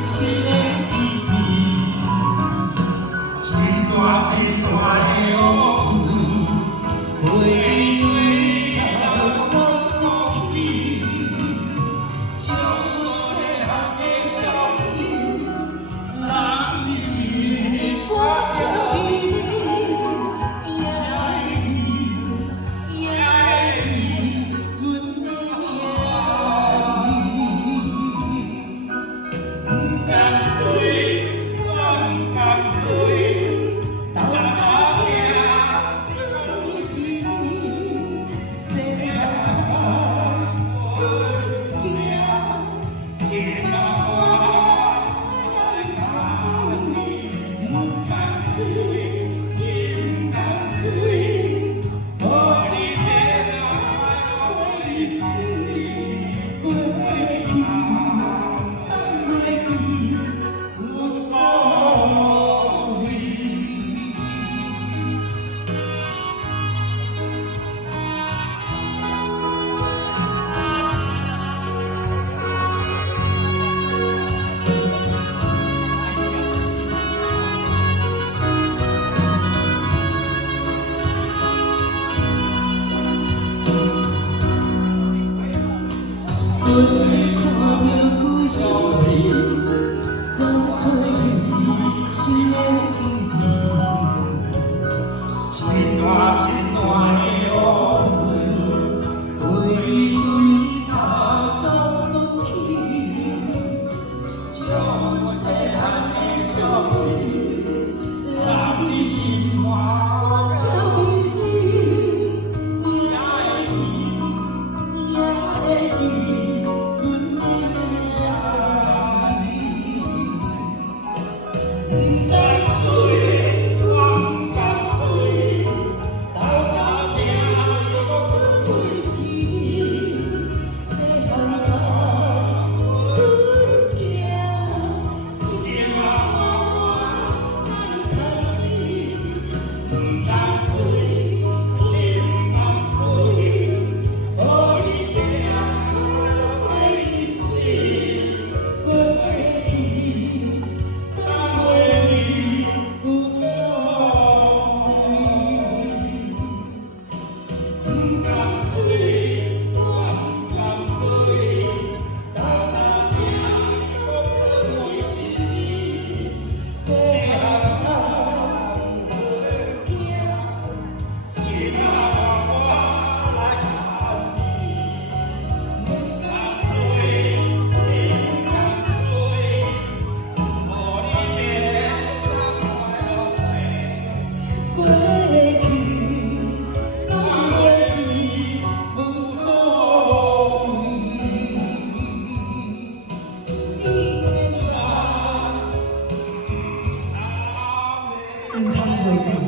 心的记忆，真大真大的往事，回忆对头讲起，从细汉的少年，人生的歌唱里，也会记，也会记，阮的爱。不甘嘴，不甘嘴，斗打拼，做一年，细汉阮行，一路我来甲你，不甘嘴，不甘嘴，无你的爱过去，过去。无所谓。阮会看着故乡里，当作心的记忆，真大真大的往事，回忆对头讲起，将细汉的相片留伫心肝，照你，也会记，阮的爱。不甘嘴，不甘嘴，斗打拼，又是几次？细汉甲阮行，一路我来看你。不甘嘴，不甘嘴，无你的爱过去，过去。当回忆无所谓，不甘嘴，不甘嘴，斗打拼，又是几年？细汉阮行，一路我来看你。不甘嘴，不甘嘴。无你的过去，过去无所谓。你千万不通袂记。